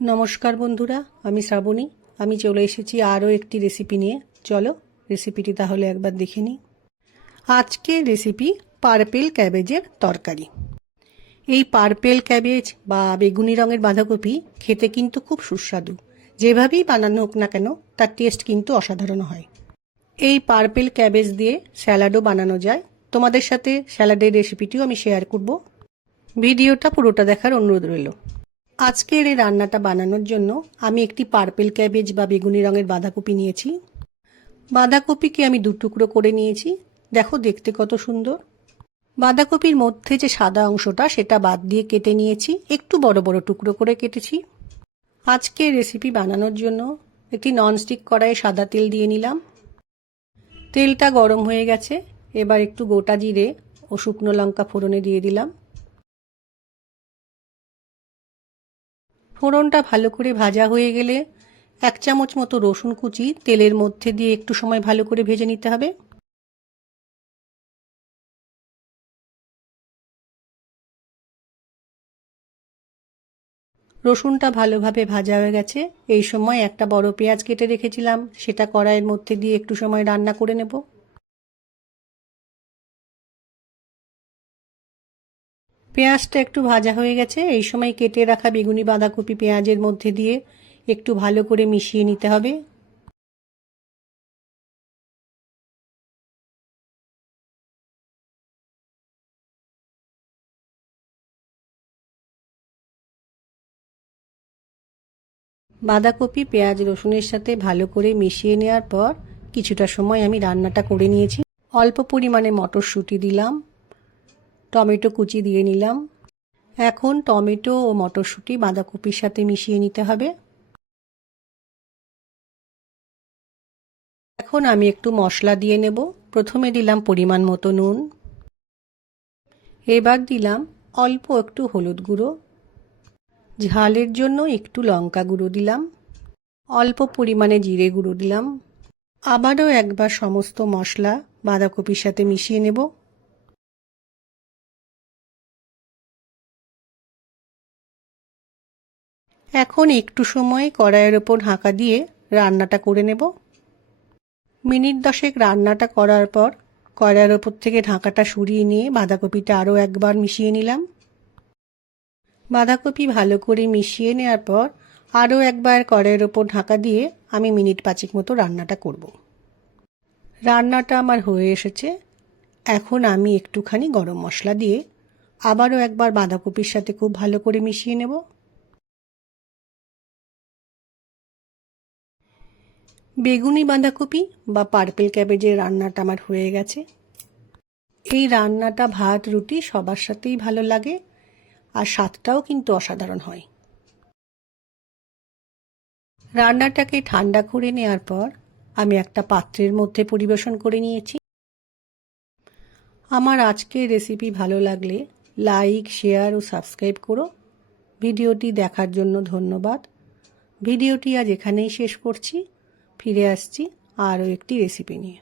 নমস্কার বন্ধুরা, আমি শ্রাবণী। আমি চলে এসেছি আরও একটি রেসিপি নিয়ে। চলো রেসিপিটি তাহলে একবার দেখে নিই। আজকের রেসিপি পার্পেল ক্যাবেজের তরকারি। এই পার্পেল ক্যাবেজ বা বেগুনি রঙের বাঁধাকপি খেতে কিন্তু খুব সুস্বাদু। যেভাবেই বানানো হোক না কেন, তার টেস্ট কিন্তু অসাধারণ হয়। এই পার্পেল ক্যাবেজ দিয়ে স্যালাডও বানানো যায়। তোমাদের সাথে স্যালাডের রেসিপিটিও আমি শেয়ার করব। ভিডিওটা পুরোটা দেখার অনুরোধ রইল। আজকের এই রান্নাটা বানানোর জন্য আমি একটি পার্পেল ক্যাবেজ বা বেগুনি রঙের বাঁধাকপি নিয়েছি। বাঁধাকপিকে আমি দু টুকরো করে নিয়েছি। দেখো দেখতে কত সুন্দর। বাঁধাকপির মধ্যে যে সাদা অংশটা সেটা বাদ দিয়ে কেটে নিয়েছি, একটু বড় বড় টুকরো করে কেটেছি। আজকের রেসিপি বানানোর জন্য একটি ননস্টিক কড়াইয়ে সাদা তেল দিয়ে নিলাম। তেলটা গরম হয়ে গেছে। এবার একটু গোটা জিরে ও শুকনো লঙ্কা ফোড়নে দিয়ে দিলাম। ফোড়নটা ভালো করে ভাজা হয়ে গেলে 1 চামচ মতো রসুন কুচি তেলের মধ্যে দিয়ে একটু সময় ভালো করে ভেজে নিতে হবে। রসুনটা ভালোভাবে ভাজা হয়ে গেছে। এই সময় একটা বড় পেঁয়াজ কেটে রেখেছিলাম, সেটা কড়াইয়ের মধ্যে দিয়ে একটু সময় রান্না করে নেব। পেঁয়াজটা একটু ভাজা হয়ে গেছে। এই সময় কেটে রাখা বেগুনি বাঁধাকপি পেঁয়াজের মধ্যে দিয়ে একটু ভালো করে মিশিয়ে নিতে হবে। বাঁধাকপি পেঁয়াজ রসুনের সাথে ভালো করে মিশিয়ে নেওয়ার পর কিছুটা সময় আমি রান্নাটা করে নিয়েছি। অল্প পরিমাণে মটরশুঁটি দিলাম, টমেটো কুচি দিয়ে নিলাম। এখন টমেটো ও মটরশুঁটি বাঁধাকপির সাথে মিশিয়ে নিতে হবে। এখন আমি একটু মশলা দিয়ে নেব। প্রথমে দিলাম পরিমাণ মতো নুন, এবার দিলাম অল্প একটু হলুদ গুঁড়ো, ঝালের জন্য একটু লঙ্কা গুঁড়ো দিলাম, অল্প পরিমাণে জিরে গুঁড়ো দিলাম। আবারও একবার সমস্ত মশলা বাঁধাকপির সাথে মিশিয়ে নেব। এখন একটু সময় কড়াইয়ের ওপর ঢাকা দিয়ে রান্নাটা করে নেব। মিনিট 10 রান্নাটা করার পর কড়াইয়ের ওপর থেকে ঢাকাটা সরিয়ে নিয়ে বাঁধাকপিটা আরও একবার মিশিয়ে নিলাম। বাঁধাকপি ভালো করে মিশিয়ে নেওয়ার পর আরও একবার কড়াইয়ের ওপর ঢাকা দিয়ে আমি মিনিট 5 মতো রান্নাটা করব। রান্নাটা আমার হয়ে এসেছে। এখন আমি একটুখানি গরম মশলা দিয়ে আবারও একবার বাঁধাকপির সাথে খুব ভালো করে মিশিয়ে নেব। বেগুনি বাঁধাকপি বা পার্পেল ক্যাবেজের রান্নাটা আমার হয়ে গেছে। এই রান্নাটা ভাত রুটি সবার সাথেই ভালো লাগে, আর স্বাদটাও কিন্তু অসাধারণ হয়। রান্নাটাকে ঠান্ডা করে নেওয়ার পর আমি একটা পাত্রের মধ্যে পরিবেশন করে নিয়েছি। আমার আজকের রেসিপি ভালো লাগলে লাইক, শেয়ার ও সাবস্ক্রাইব করো। ভিডিওটি দেখার জন্য ধন্যবাদ। ভিডিওটি আজ এখানেই শেষ করছি। ফিরে আসছি আরও একটি রেসিপি নিয়ে।